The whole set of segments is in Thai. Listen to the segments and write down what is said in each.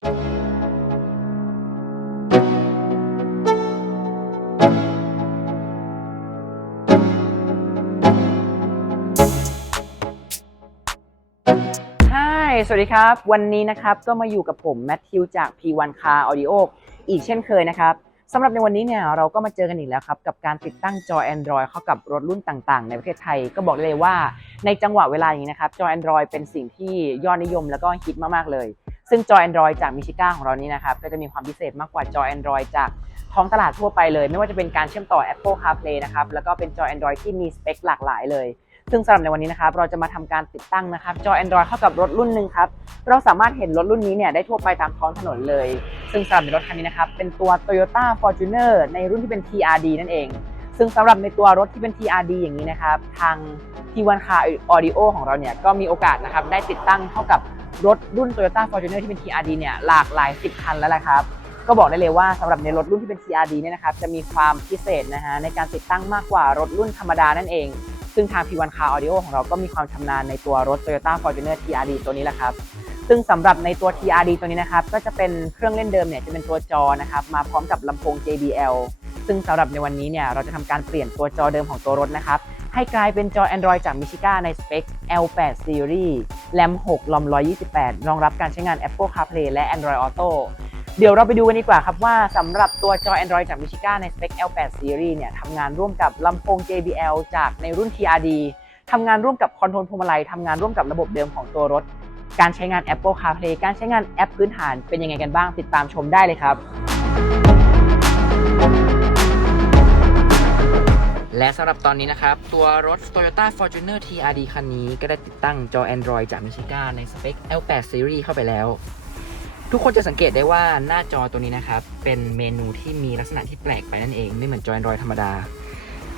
ใช่สวัสดีครับ วันนี้นะครับก็มาอยู่กับผมแมทธิวจาก P1 Car Audio อีกเช่นเคยนะครับสำหรับในวันนี้เนี่ยเราก็มาเจอกันอีกแล้วครับ กับการติดตั้งจอ Android เข้ากับรถรุ่นต่างๆ ในประเทศไทย ก็บอกได้เลยว่าในจังหวะเวลาอย่างนี้นะครับ จอ Android เป็นสิ่งที่ยอดนิยมแล้วก็ฮิตมากๆเลย ซึ่งจอ Android จากมิชิก้าของเรานี้นะครับก็จะมีความพิเศษมากกว่าจอ Android จากท้องตลาดทั่วไปเลย ไม่ว่าจะเป็นการเชื่อมต่อ Apple CarPlay นะครับแล้วก็เป็นจอ Android ที่มีสเปคหลากหลายเลยซึ่งสำหรับในวันนี้นะครับเราจะมาทำการติดตั้งนะครับจอ Android เข้ากับรถรุ่นหนึ่งครับเราสามารถเห็นรถรุ่นนี้เนี่ยได้ทั่วไปตามท้องถนนเลย ซึ่งสำหรับในรถคันนี้นะครับเป็นตัว Toyota Fortuner ในรุ่นที่เป็น TRD นั่นเอง ซึ่งสำหรับในตัวรถที่เป็น TRD อย่างนี้นะครับทาง T1 Car Audio ของเราเนี่ยก็มีโอกาสนะครับได้ติดตั้งเข้ากับ รถรุ่น Toyota Fortuner ที่เป็น TRD เนี่ยหลากหลาย 10 คันแล้วแหละครับ ก็บอกได้เลยว่าสำหรับในรถรุ่นที่เป็น TRD เนี่ยนะครับจะมีความพิเศษนะฮะในการติดตั้งมากกว่ารถรุ่นธรรมดานั่นเอง ซึ่งทาง P1 Car Audio ของเราก็มีความชำนาญในตัวรถ Toyota Fortuner TRD ตัวนี้แหละครับซึ่งสำหรับในตัว TRD ตัวนี้นะครับก็จะเป็นเครื่องเล่นเดิมเนี่ยจะเป็นตัวจอนะครับมาพร้อมกับลำโพง JBL ซึ่งสำหรับในวันนี้เนี่ยเราจะทำการเปลี่ยนตัวจอเดิมของตัวรถนะครับ ให้กลายเป็นจอ Android จาก Michiga ในสเปค L8 Series RAM 6 ROM 128 รองรับการใช้งาน Apple CarPlay และ Android Auto เดี๋ยวเราไปดูกันดีกว่าครับว่าสำหรับตัวจอ Android จาก Michiga ในสเปค L8 Series เนี่ยทำงานร่วมกับลำโพง JBL จากในรุ่น TRD ทำงานร่วมกับคอนโทรลพวงมาลัยทำงานร่วมกับระบบเดิมของตัวรถ การใช้งาน Apple CarPlay การใช้งานแอปพื้นฐานเป็นยังไงกันบ้างติดตามชมได้เลยครับ และสำหรับตอนนี้นะครับ ตัวรถ Toyota Fortuner TRD คันนี้ก็ได้ติดตั้งจอ Android จาก Michiga ในสเปค L8 Series เข้าไปแล้ว ทุกคนจะสังเกตได้ว่าหน้าจอตัวนี้นะครับ เป็นเมนูที่มีลักษณะที่แปลกไปนั่นเอง ไม่เหมือนจอ Android ธรรมดา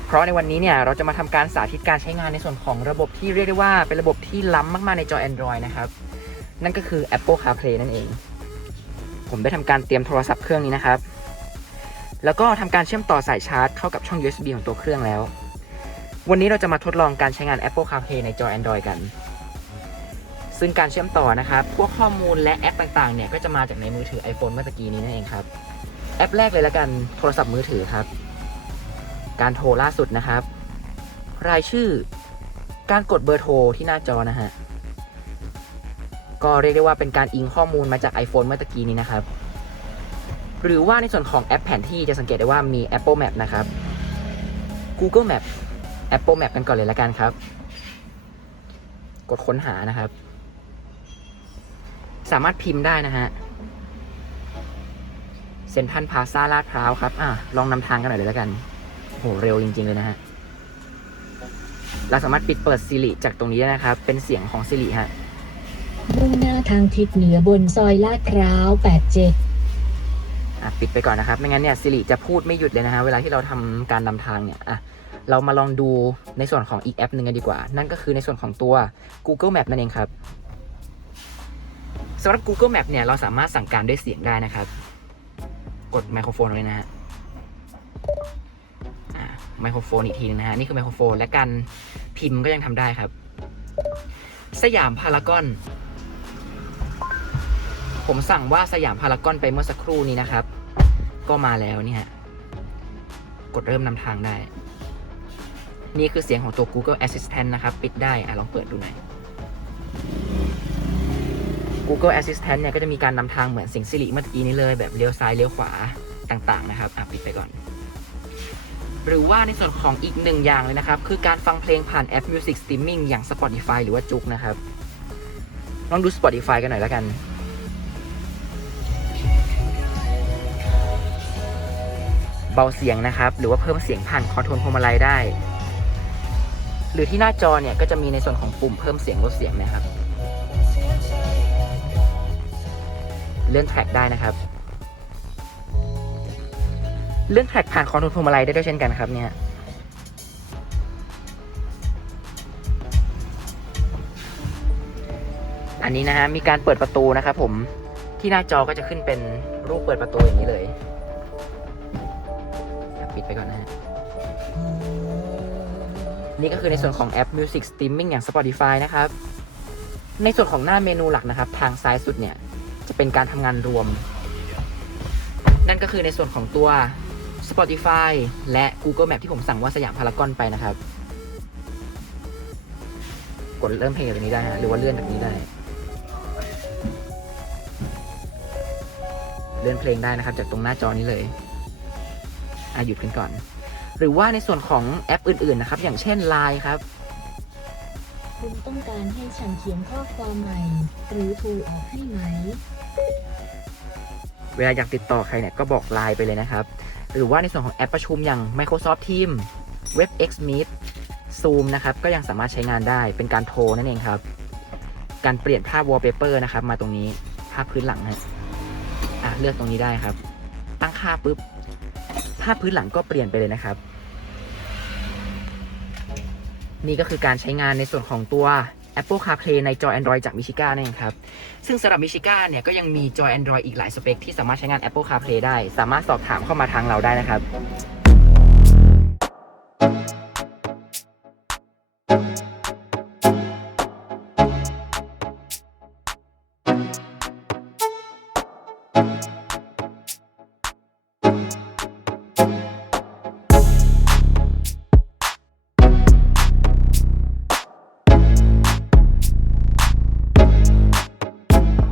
เพราะในวันนี้เนี่ย เราจะมาทำการสาธิตการใช้งานในส่วนของระบบที่เรียกได้ว่าเป็นระบบที่ล้ำมากๆในจอ Android นะครับ นั่นก็คือ Apple CarPlay นั่นเอง ผมได้ทำการเตรียมโทรศัพท์เครื่องนี้นะครับ แล้วก็ทำการเชื่อมต่อสายชาร์จเข้ากับช่อง USB ของตัวเครื่องแล้ว วันนี้เราจะมาทดลองการใช้งาน Apple CarPlay ในจอ Android กัน ซึ่งการเชื่อมต่อนะครับพวกข้อมูลและแอปต่างๆเนี่ยก็จะมาจากในมือถือ iPhone เมื่อตะกี้นี้นั่นเองครับ แอปแรกเลยแล้วกันโทรศัพท์มือถือครับ การโทรล่าสุดนะครับ รายชื่อ การกดเบอร์โทรที่หน้าจอนะฮะก็เรียกได้ว่าเป็นการอิงข้อมูลมาจาก iPhone เมื่อตะกี้นี้นะครับ หรือว่าในส่วนของแอปแผนที่จะสังเกตได้ว่ามี Apple Map นะครับ Google Map Apple Map กันก่อนเลยละกันครับ กดค้นหานะครับ สามารถพิมพ์ได้นะฮะเซ็นทรัลพาซาลาดพร้าวครับ อะ ลองนำทางกันหน่อยเลยละกัน โห เร็วจริง ๆ เลยนะฮะ เราสามารถปิดเปิด Siri จากตรงนี้ได้นะครับ เป็นเสียงของ Siri ฮะ มุ่งหน้าทางทิศเหนือบนซอยลาดพร้าว 87 อะปิดไปก่อนนะครับ ไม่งั้นเนี่ย Siri จะพูดไม่หยุดเลยนะฮะ เวลาที่เราทำการนำทางเนี่ยอะเรามาลองดูในส่วนของอีกแอปหนึ่งกันดีกว่า นั่นก็คือในส่วนของตัว Google Map นั่นเองครับสำหรับ Google Map เนี่ยเราสามารถสั่งการด้วยเสียงได้นะครับ กดไมโครโฟนเลยนะฮะไมโครโฟนอีกทีนึงนะฮะ นี่คือไมโครโฟนและการพิมพ์ก็ยังทำได้ครับ สยามพารากอน ผมสั่งว่าสยามพารากอนไปเมื่อสักครู่นี้นะครับ ก็มาแล้วเนี่ยกดเริ่มนำทางได้ นี่คือเสียงของตัว Google Assistant นะครับ ปิดได้อะลองเปิดดูหน่อย Google Assistant เนี่ยก็จะมีการนำทางเหมือนสียง Siri เมื่อกี้นี้เลย แบบเลี้ยวซ้ายเลี้ยวขวาต่างๆ นะครับอะปิดไปก่อน หรือว่าในส่วนของอีกหนึ่งอย่างเลยนะครับ คือการฟังเพลงผ่านแอป Music Streaming อย่าง Spotify หรือว่าจุกนะครับ ลองดู Spotify กันหน่อยแล้วกัน เบาเสียงนะครับ หรือว่าเพิ่มเสียงผ่านคอนโทรลพวงมาลัยได้ หรือที่หน้าจอเนี่ยก็จะมีในส่วนของปุ่มเพิ่มเสียงลดเสียงนะครับ เลื่อนแทร็กได้นะครับ เลื่อนแทร็กผ่านคอนโทรลพวงมาลัยได้ด้วยเช่นกันครับเนี่ยอันนี้นะฮะมีการเปิดประตูนะครับผมที่หน้าจอก็จะขึ้นเป็นรูปเปิดประตูอย่างนี้เลย ดไปก่อนนะฮะ นี่ก็คือในส่วนของแอป Music Streaming อย่าง Spotify นะครับ ในส่วนของหน้าเมนูหลักนะครับ ทางซ้ายสุดเนี่ย จะเป็นการทำงานรวม นั่นก็คือในส่วนของตัว Spotify และ Google Map ที่ผมสั่งว่าสยามพารากอนไปนะครับ กดเริ่มเพลงจากนี้ได้นะหรือว่าเลื่อนจากนี้ได้ เลื่อนเพลงได้นะครับ จากตรงหน้าจอนี้เลย หยุดกันก่อน หรือว่าในส่วนของแอปอื่นๆนะครับ อย่างเช่น Line ครับ คุณต้องการให้ฉันเขียนข้อความใหม่ หรือถูออกให้ไหม เวลาอยากติดต่อใครเนี่ยก็บอกไลน์ไปเลยนะครับ หรือว่าในส่วนของแอปประชุมอย่าง Microsoft Teams WebEx Meet Zoom นะครับ ก็ยังสามารถใช้งานได้เป็นการโทรนั่นเองครับ การเปลี่ยนภาพ wallpaper นะครับ มาตรงนี้ภาพพื้นหลังนะอะเลือกตรงนี้ได้ครับ ตั้งค่าปุ๊บ ภาพพื้นหลังก็เปลี่ยนไปเลยนะครับ นี่ก็คือการใช้งานในส่วนของตัว Apple CarPlay ในจอ Android จาก Michiga นั่นเองครับ ซึ่งสำหรับ Michiga เนี่ยก็ยังมีจอ Android อีกหลายสเปคที่สามารถใช้งาน Apple CarPlay ได้ สามารถสอบถามเข้ามาทางเราได้นะครับ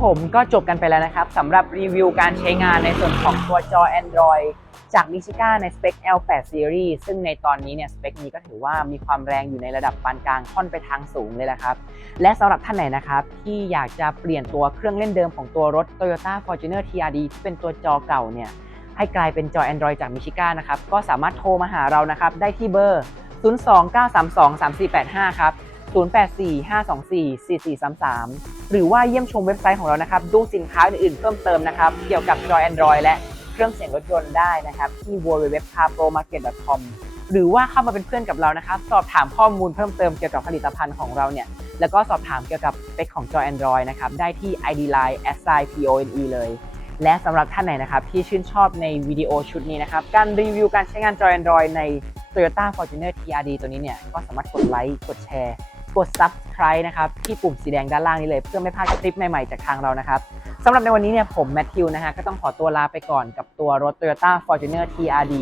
ผมก็จบกันไปแล้วนะครับสำหรับรีวิวการใช้งานในส่วนของตัวจอ Android จาก m i c h i g a ในสเปค L8 Series ซึ่งในตอนนี้เนี่ยสเปคนี้ก็ถือว่ามีความแรงอยู่ในระดับปานกลางค่อนไปทางสูงเลยละครับ และสำหรับท่านไหนนะครับที่อยากจะเปลี่ยนตัวเครื่องเล่นเดิมของตัวรถ Toyota Fortuner TRD ที่เป็นตัวจอเก่าเนี่ยให้กลายเป็นจอ Android จาก m i c h i g a นะครับก็สามารถโทรมาหาเรานะครับได้ที่เบอร์ 029323485 ครับ 0845244433 หรือว่าเยี่ยมชมเว็บไซต์ของเรานะครับ ดูสินค้าอื่นๆเพิ่มเติมนะครับ เกี่ยวกับจอ Android และเครื่องเสียงรถยนต์ได้นะครับ ที่ www.carpromarket.com หรือว่าเข้ามาเป็นเพื่อนกับเรานะครับ สอบถามข้อมูลเพิ่มเติมเกี่ยวกับผลิตภัณฑ์ของเราเนี่ย แล้วก็สอบถามเกี่ยวกับสเปคของจอ Android นะครับ ได้ที่ ID Line s i p o n e เลย และสำหรับท่านไหนนะครับที่ชื่นชอบในวิดีโอชุดนี้นะครับ การรีวิวการใช้งานจอ Android ใน Toyota Fortuner TRD ตัวนี้เนี่ย ก็สามารถกดไลค์ กดแชร์ กด Subscribe นะครับที่ปุ่มสีแดงด้านล่างนี้เลยเพื่อไม่พลาดคลิปใหม่ๆจากทางเรานะครับสำหรับในวันนี้เนี่ยผมแมทธิวนะฮะก็ต้องขอตัวลาไปก่อนกับตัวรถ Toyota Fortuner TRD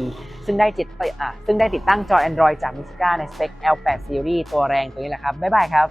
ซึ่งได้จิตอะซึ่งได้ติดตั้งจอ Android จาก Michiga ในสเปค L8 Series ตัวแรงตัวนี้แหละครับ บ๊ายบายครับ